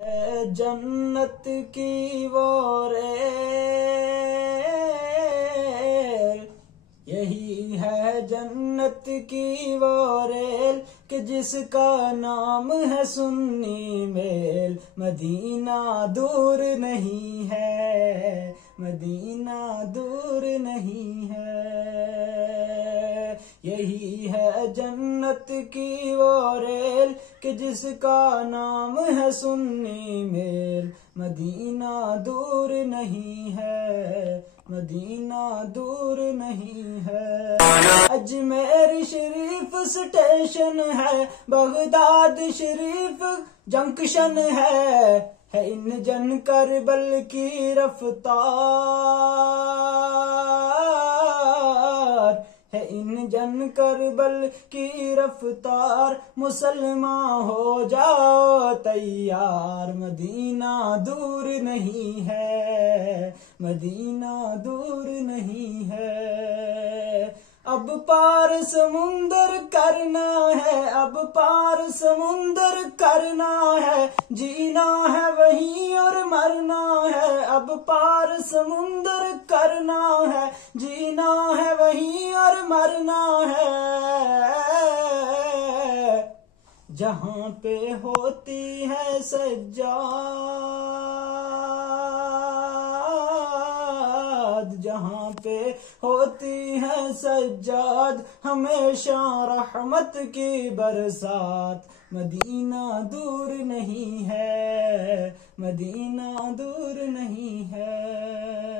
जन्नत की वो रेल, यही है जन्नत की वो रेल कि जिसका नाम है सुन्नी मेल। मदीना दूर नहीं है, मदीना दूर नहीं है। यही है जन्नत की वो रेल कि जिसका नाम है सुन्नी मेल। मदीना दूर नहीं है, मदीना दूर नहीं है। अजमेर शरीफ स्टेशन है, बगदाद शरीफ जंक्शन है इंजन करबल की रफ्तार, है इंजन करबल की रफ्तार। मुसलमान हो जाओ तैयार, मदीना दूर नहीं है, मदीना दूर नहीं है। अब पार समुंदर करना है, अब पार समुंदर करना है। जीना है वहीं और मरना है, अब पार समुंदर करना है। जीना है वहीं और मरना है। जहाँ पे होती है सज्जाद, जहाँ पे होती है सज्जाद, हमेशा रहमत की बरसात। मदीना दूर नहीं है, मदीना दूर नहीं है।